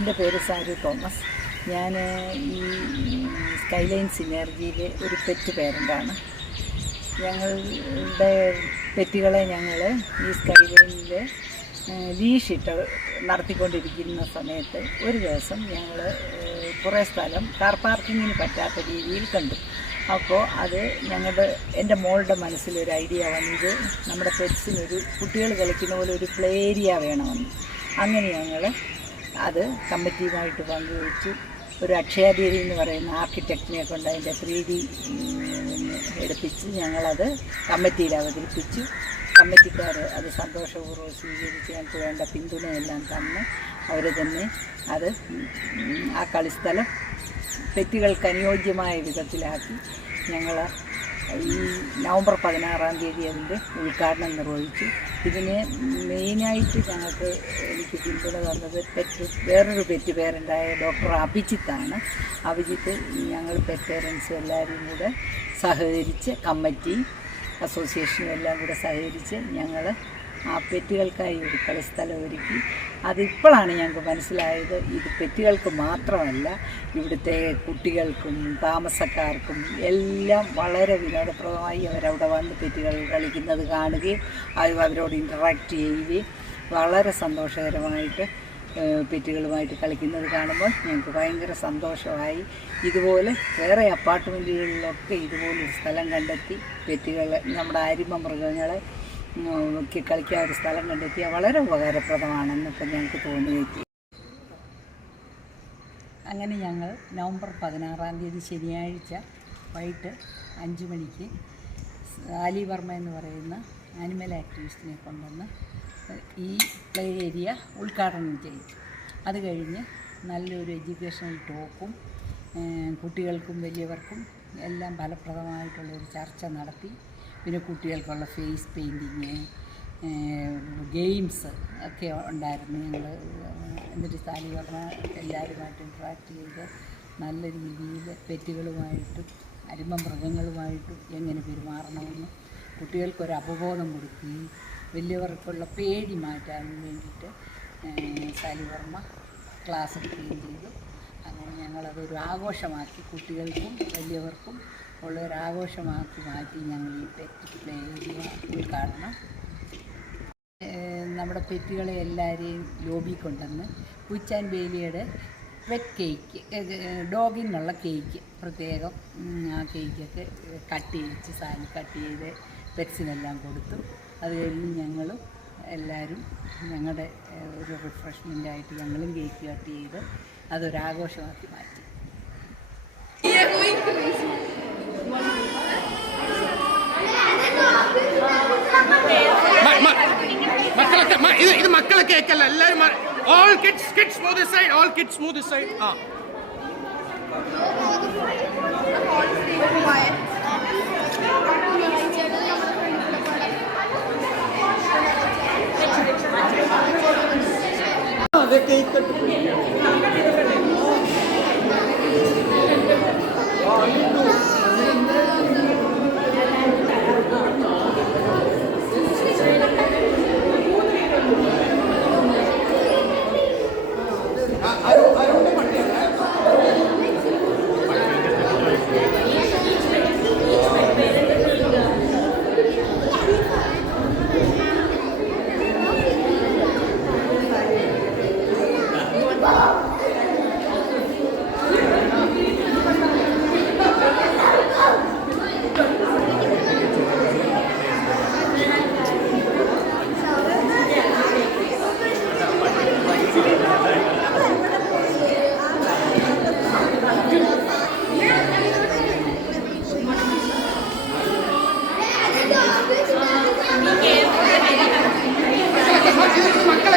എന്റെ പേര് സാരു തോമസ്. ഞാൻ ഈ സ്കൈലൈൻ സിനർജിയിലെ ഒരു പെറ്റ് പേരന്റാണ്. ഞങ്ങളുടെ പെറ്റുകളെ ഞങ്ങൾ ഈ സ്കൈലൈനിൽ ലീഷിട്ട് നടത്തിക്കൊണ്ടിരിക്കുന്ന സമയത്ത് ഒരു ദിവസം ഞങ്ങൾ കുറേ സ്ഥലം കാർ പാർക്കിങ്ങിന് പറ്റാത്ത രീതിയിൽ കണ്ടു. അപ്പോൾ അത് ഞങ്ങളുടെ എന്റെ മോളുടെ മനസ്സിലൊരു ഐഡിയ വന്നത് നമ്മുടെ പെറ്റ്സിനൊരു കുട്ടികൾ കളിക്കുന്ന പോലെ ഒരു പ്ലേ ഏരിയ വേണമെന്ന്. അങ്ങനെ ഞങ്ങൾ അത് കമ്മിറ്റിയുമായിട്ട് പങ്കുവച്ചു. ഒരു അക്ഷയാദേവി എന്ന് പറയുന്ന ആർക്കിടെക്റ്റിനെ കൊണ്ട് അതിന്റെ ത്രീ ഡി എടുപ്പിച്ച് ഞങ്ങളത് കമ്മിറ്റിയിൽ അവതരിപ്പിച്ചു. കമ്മിറ്റിക്കാർ അത് സന്തോഷപൂർവം സ്വീകരിച്ച് ഞങ്ങൾക്ക് വേണ്ട പിന്തുണയെല്ലാം തന്ന് അവർ തന്നെ അത് ആ കളിസ്ഥലം തെറ്റുകൾക്ക് അനുയോജ്യമായ വിധത്തിലാക്കി ഞങ്ങൾ നവംബർ പതിനാറാം തീയതി അതിന്റെ ഉദ്ഘാടനം നിർവഹിച്ചു. ഇതിന് മെയിനായിട്ട് ഞങ്ങൾക്ക് എനിക്ക് പിന്തുണ തന്നത് പെറ്റ് വേറൊരു പെറ്റ് പേരന്റായ ഡോക്ടർ അഭിജിത്താണ്. അഭിജിത്ത് ഞങ്ങൾ പെറ്റ് പേരൻസ് എല്ലാവരും കൂടെ സഹകരിച്ച് കമ്മിറ്റി അസോസിയേഷനും എല്ലാം കൂടെ സഹകരിച്ച് ഞങ്ങൾ ആ പെറ്റുകൾക്കായി ഒരു കളിസ്ഥലം ഒരുക്കി. അതിപ്പോഴാണ് ഞങ്ങൾക്ക് മനസ്സിലായത്. ഇത് പെറ്റുകൾക്ക് മാത്രമല്ല ഇവിടുത്തെ കുട്ടികൾക്കും താമസക്കാർക്കും എല്ലാം വളരെ വിനോദപ്രദമായി അവരവിടെ വന്ന് പെറ്റുകൾ കളിക്കുന്നത് കാണുകയും അവരോട് ഇന്ററാക്റ്റ് ചെയ്യുകയും വളരെ സന്തോഷകരമായിട്ട് പെറ്റുകളുമായിട്ട് കളിക്കുന്നത് കാണുമ്പോൾ ഞങ്ങൾക്ക് ഭയങ്കര സന്തോഷമായി. ഇതുപോലെ വേറെ അപ്പാർട്ട്മെന്റുകളിലൊക്കെ ഇതുപോലൊരു സ്ഥലം കണ്ടെത്തി പെറ്റുകൾ നമ്മുടെ അരിമ മൃഗങ്ങളെ കളിക്കാൻ ഒരു സ്ഥലം കണ്ടെത്തിയ വളരെ ഉപകാരപ്രദമാണെന്നൊക്കെ ഞങ്ങൾക്ക് തോന്നിയെത്തി അങ്ങനെ ഞങ്ങൾ നവംബർ പതിനാറാം തീയതി ശനിയാഴ്ച വൈകിട്ട് അഞ്ച് മണിക്ക് ആലി വർമ്മ എന്ന് പറയുന്ന ആനിമൽ ആക്ടിവിസ്റ്റിനെ കൊണ്ടുവന്ന് ഈ പ്ലേ ഏരിയ ഉദ്ഘാടനം ചെയ്തു. അത് കഴിഞ്ഞ് നല്ലൊരു എഡ്യൂക്കേഷണൽ ടോക്കും കുട്ടികൾക്കും വലിയവർക്കും എല്ലാം ഫലപ്രദമായിട്ടുള്ളൊരു ചർച്ച നടത്തി. പിന്നെ കുട്ടികൾക്കുള്ള ഫേസ് പെയിന്റിങ് ഗെയിംസ് ഒക്കെ ഉണ്ടായിരുന്നു. ഞങ്ങൾ എന്നിട്ട് സാലി പറഞ്ഞ എല്ലാവരുമായിട്ട് ഇൻട്രാക്ട് ചെയ്ത് നല്ല രീതിയിൽ പെറ്റുകളുമായിട്ടും അരുമ മൃഗങ്ങളുമായിട്ടും എങ്ങനെ പെരുമാറണമെന്ന് കുട്ടികൾക്കൊരു അവബോധം കൊടുക്കുകയും വലിയവർക്കുള്ള പേടി മാറ്റാൻ വേണ്ടിയിട്ട് സാലിവർമ്മ സാലി വർമ്മ ക്ലാസ് എടുക്കുകയും ചെയ്തു. അങ്ങനെ ഞങ്ങളതൊരു ആഘോഷമാക്കി. കുട്ടികൾക്കും വലിയവർക്കും ഉള്ള ഒരു ആഘോഷമാക്കി മാറ്റി ഞങ്ങൾ ഈ പെറ്റ് പ്ലേ ഏരിയ ഉദ്ഘാടനം നമ്മുടെ പെറ്റുകളെ എല്ലാവരെയും ലോബി കൊണ്ടുവന്ന് പൂച്ചാൻ ബേലിയുടെ വെറ്റ് കേക്ക് ഡോഗിനുള്ള കേക്ക് പ്രത്യേകം ആ കേക്കൊക്കെ കട്ട് ചെയ്യിച്ച് സാധനം കട്ട് ചെയ്ത് പെറ്റ്സിനെല്ലാം കൊടുത്തു. അത് കഴിഞ്ഞ് ഞങ്ങളും എല്ലാവരും ഞങ്ങളുടെ ഒരു റിഫ്രഷ്മെന്റായിട്ട് ഞങ്ങളും കേക്ക് കട്ട് ചെയ്ത് അതൊരാഘോഷമാക്കി മാറ്റി. കേക്കല്ല എല്ലാരും all kids kids move this side all kids move this side ആ മക്കളൊക്കെ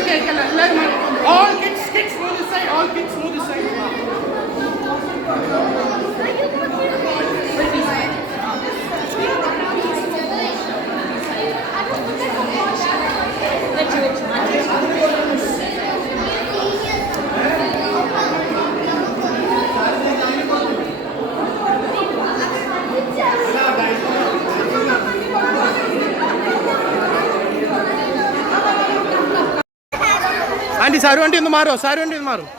Okay, let my all kids kids move this side, all kids move side. സാരു വണ്ടി ഒന്ന് മാറോ സാരു വണ്ടി ഒന്ന് മാറും